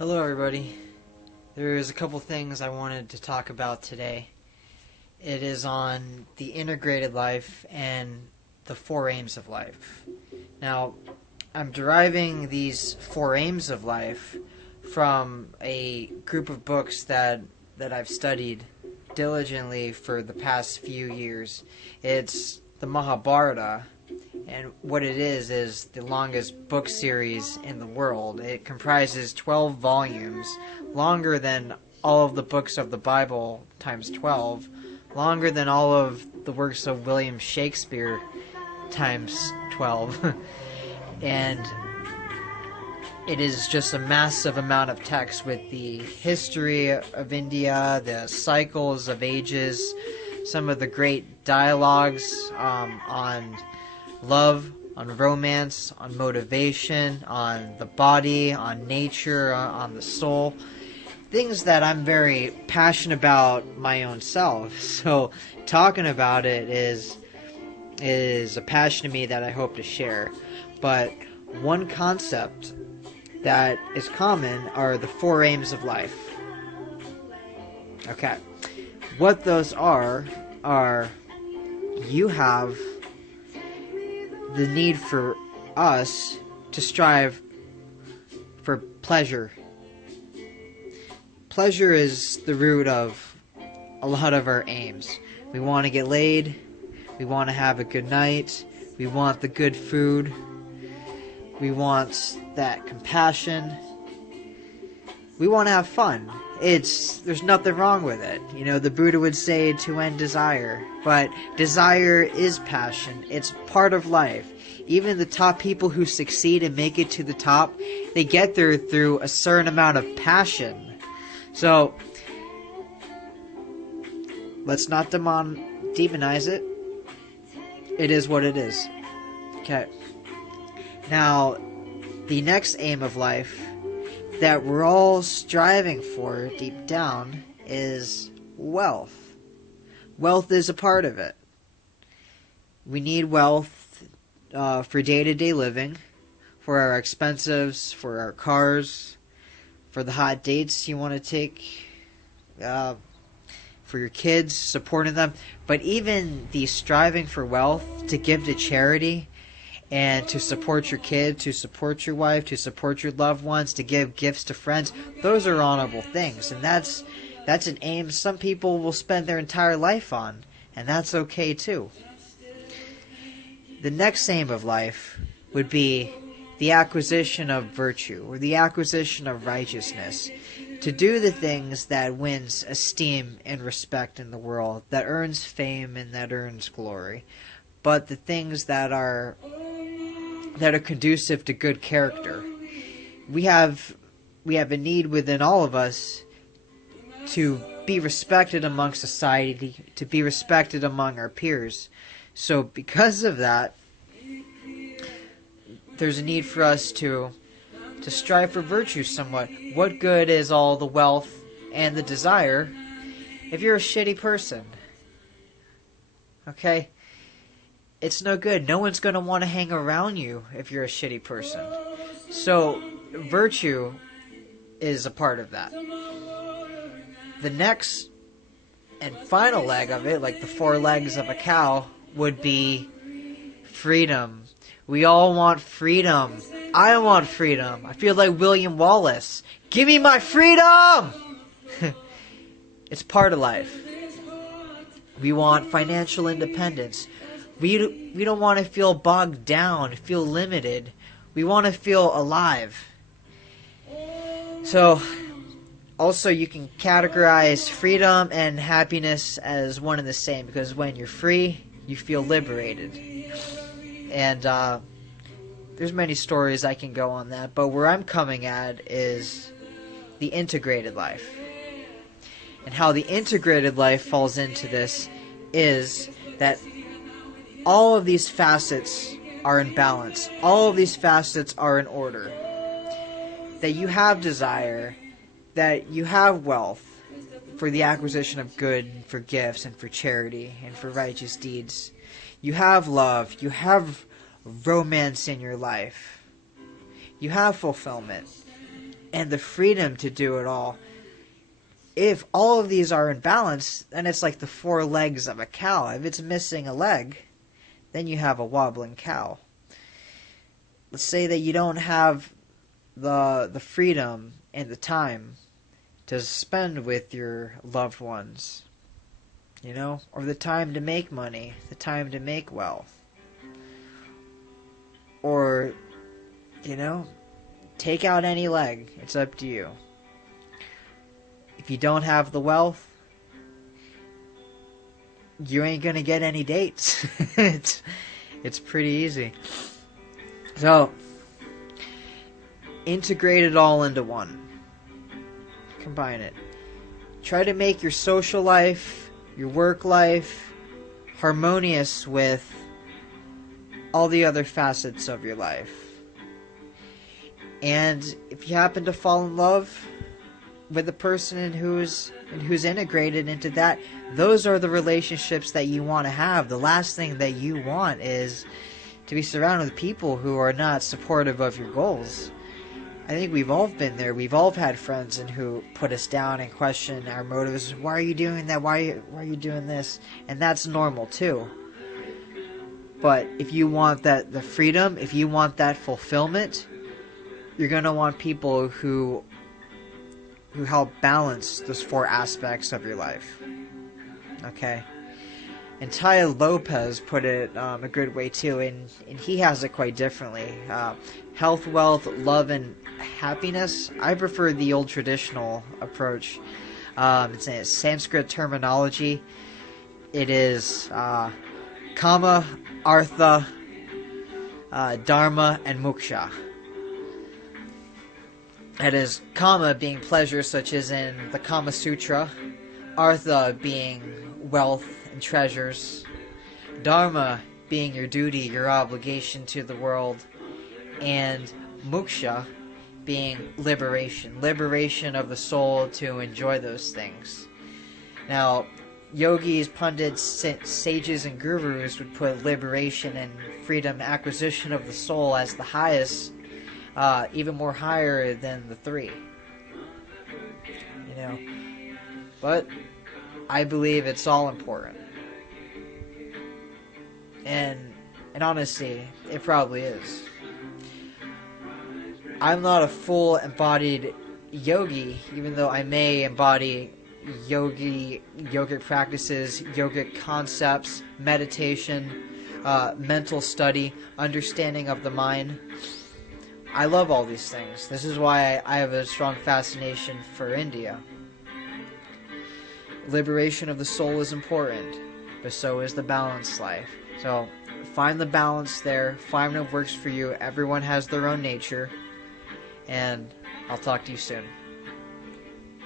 Hello everybody. There's a couple things I wanted to talk about today. It is on the integrated life and the four aims of life. Now, I'm deriving these four aims of life from a group of books that I've studied diligently for the past few years. It's the Mahabharata, and what it is the longest book series in the world. It comprises 12 volumes, longer than all of the books of the Bible times 12, longer than all of the works of William Shakespeare times 12. And it is just a massive amount of text with the history of India, the cycles of ages, some of the great dialogues on love, on romance, on motivation, on the body, on nature, on the soul. Things that I'm very passionate about my own self. So talking about it is a passion to me that I hope to share. But one concept that is common are the four aims of life. Okay. What those are you have the need for us to strive for pleasure. Pleasure is the root of a lot of our aims. We want to get laid. We want to have a good night. We want the good food. We want that compassion. We want to have fun. There's nothing wrong with it. You know, the Buddha would say to end desire. But desire is passion. It's part of life. Even the top people who succeed and make it to the top, they get there through a certain amount of passion. So, let's not demonize it. It is what it is. Okay. Now, the next aim of life that we're all striving for deep down is wealth. Wealth is a part of it. We need wealth for day-to-day living, for our expenses, for our cars, for the hot dates you want to take, for your kids, supporting them. But even the striving for wealth to give to charity and to support your kid, to support your wife, to support your loved ones, to give gifts to friends, those are honorable things. And that's an aim some people will spend their entire life on. And that's okay too. The next aim of life would be the acquisition of virtue, or the acquisition of righteousness. To do the things that wins esteem and respect in the world, that earns fame and that earns glory. But the things that are conducive to good character. We have a need within all of us to be respected among society, to be respected among our peers. So because of that, there's a need for us to strive for virtue somewhat. What good is all the wealth and the desire if you're a shitty person? Okay? It's no good. No one's going to want to hang around you if you're a shitty person. So, virtue is a part of that. The next and final leg of it, like the four legs of a cow, would be freedom. We all want freedom. I want freedom. I feel like William Wallace. Give me my freedom! It's part of life. We want financial independence. We don't want to feel bogged down, feel limited. We want to feel alive. So, also you can categorize freedom and happiness as one and the same, because when you're free, you feel liberated. And there's many stories I can go on that, but where I'm coming at is the integrated life. And how the integrated life falls into this is that all of these facets are in balance. All of these facets are in order. That you have desire, that you have wealth for the acquisition of good, for gifts, and for charity, and for righteous deeds. You have love. You have romance in your life. You have fulfillment. and the freedom to do it all. If all of these are in balance, then it's like the four legs of a cow. If it's missing a leg, then you have a wobbling cow. Let's say that you don't have the freedom and the time to spend with your loved ones, or the time to make money, the time to make wealth, or, take out any leg. It's up to you. If you don't have the wealth, you ain't gonna get any dates. It's pretty easy. So, integrate it all into one. Combine it. Try to make your social life, your work life, harmonious with all the other facets of your life. And if you happen to fall in love with a person who's integrated into that, those are the relationships that you want to have. The last thing that you want is to be surrounded with people who are not supportive of your goals. I think we've all been there. We've all had friends who put us down and question our motives. Why are you doing that? Why are you doing this? And that's normal too. But if you want the freedom, if you want that fulfillment, you're going to want people who help balance those four aspects of your life. Okay? And Taya Lopez put it a good way too, and he has it quite differently. Health, wealth, love, and happiness. I prefer the old traditional approach. It's a Sanskrit terminology. It is Kama, Artha, Dharma, and Moksha. That is, Kama being pleasure, such as in the Kama Sutra. Artha being wealth and treasures. Dharma being your duty, your obligation to the world. And Moksha being liberation. Liberation of the soul to enjoy those things. Now, yogis, pundits, sages, and gurus would put liberation and freedom, acquisition of the soul, as the highest, even more higher than the three. But I believe it's all important. And honestly, it probably is. I'm not a full embodied yogi, even though I may embody yogic practices, yogic concepts, meditation, mental study, understanding of the mind. I love all these things. This is why I have a strong fascination for India. Liberation of the soul is important, but so is the balanced life. So find the balance there. Find what works for you. Everyone has their own nature. And I'll talk to you soon.